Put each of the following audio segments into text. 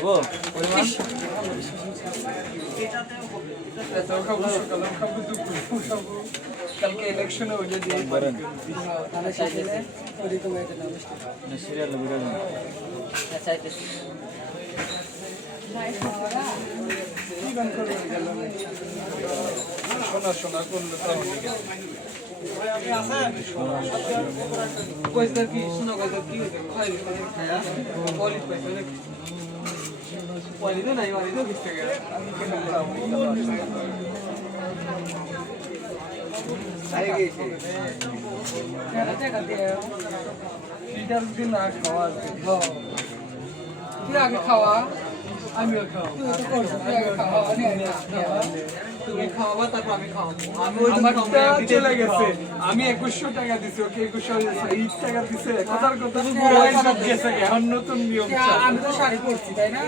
ও কালকে ইলেকশনে ওইটা দিয়ে বলেন তাহলে শেষে ওদিকে বাইরে না সিরিয়াল কি গান করবে গেল শোনা শোনা করল তাও পয়সা কি শোনা পয়সা কি? আগে খাওয়া আমিও খাওয়া তো তুমি খাওয়াবা তারপর আমি খাওয়াবো আমি ওই আমারটা চলে গেছে আমি একুশশো টাকা দিছি ওকে একুশশো ঈদ টাকা দিছে কথার কথা সব গেছে এখন নতুন নিয়ম আমি তো শাড়ি পরছি তাই না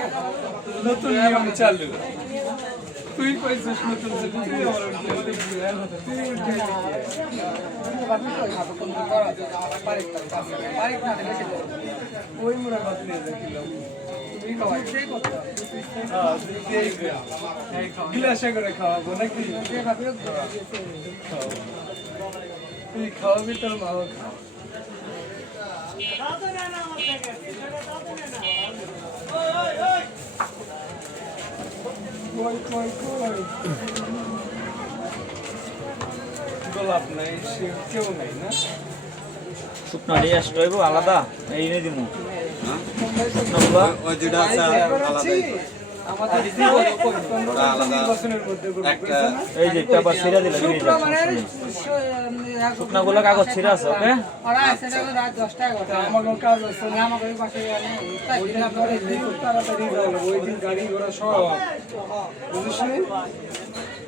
নতুন নিয়ম চালু তুই কইছিস নতুন তুই আমার তুই ওই মোড়া ভাত নিয়ে যাচ্ছিলাম খাওয়াবো গোলাপ নাই শিব কেউ নাই না শুকনো আলাদা এই যে পেপার ছিঁড়া দিলে নিয়ে যাও শুকনোগুলো কাগজ ছিঁড়া আছে ওকে?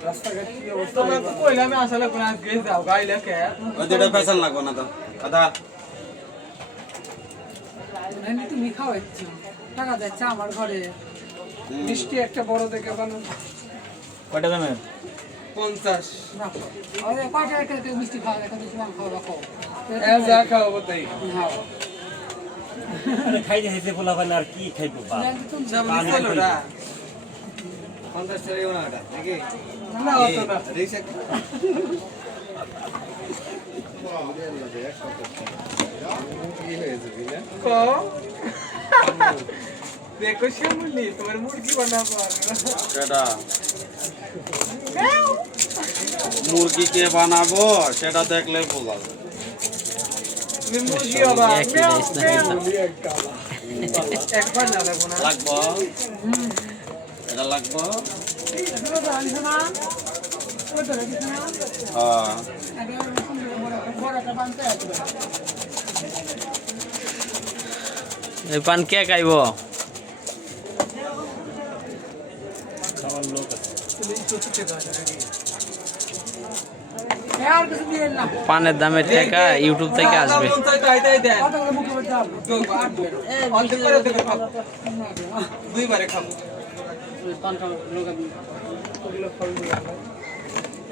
রাস্তাঘাট কি অবস্থা আমি আসলে কোন আজকে যাও গাড়ি যেটা পেছাল লাগবে না তো। দাদা এমনি তুমি খাওয়াচ্ছ টাকা যাচ্ছে আমার ঘরে। মিষ্টি একটা বড় দেখে বানো কয়টা দামের পঞ্চাশ। আরে কয়টা রেখে মিষ্টি খাওয়া খাওয়া হ্যাঁ যা খাওয়াবো তাই খাও। খাই যাইতে বলা পালে আর কি খাইবো পঞ্চাশ টাকা না? এটা নাকি? না অত না। কম দেখো শ্যামলি তোমার মুরগি বানাবো সেটা। মুরগি কে বানাবো সেটা দেখলে বোঝা তুমি মুরগি বাবা। লাগবো? এটা লাগবো? হ্যাঁ আগে বড় একটা বানতে আছে এই পান কে খাইব? পানের দামের টাকা ইউটিউব থেকে আসবে। তাই তাই দেন কত করে মুখে বলতে হবে অর্ধেক করে অর্ধেক করে খাব দুইবারে খাব পান খাওয়া লোক আমি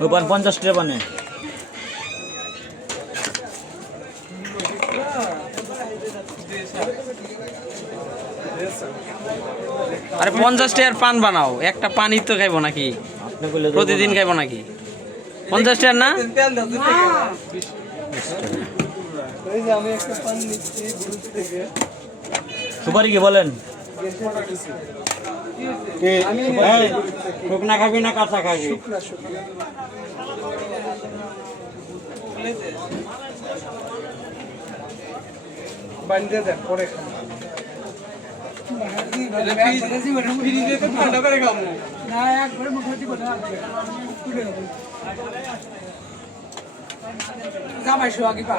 ওই পান পঞ্চাশ টাকা পানে আরে পঞ্চাশ টাকার পান বানাও। একটা পানি তো খাইবো নাকি? প্রতিদিন খাইবো নাকি? পঞ্চাশ টাকার না? তেল দাও দুই টাকা। ওই যে আমি একটা পান নিচ্ছি গ্রুপ থেকে সুপারি কি বলেন শুকনা খাবি না। কাঁচা খাবি বান্ধে পরে খাব। ঠান্ডা করে খাব না। একবারে মুখে দিব তুলে নেব জামাই শো আগে পা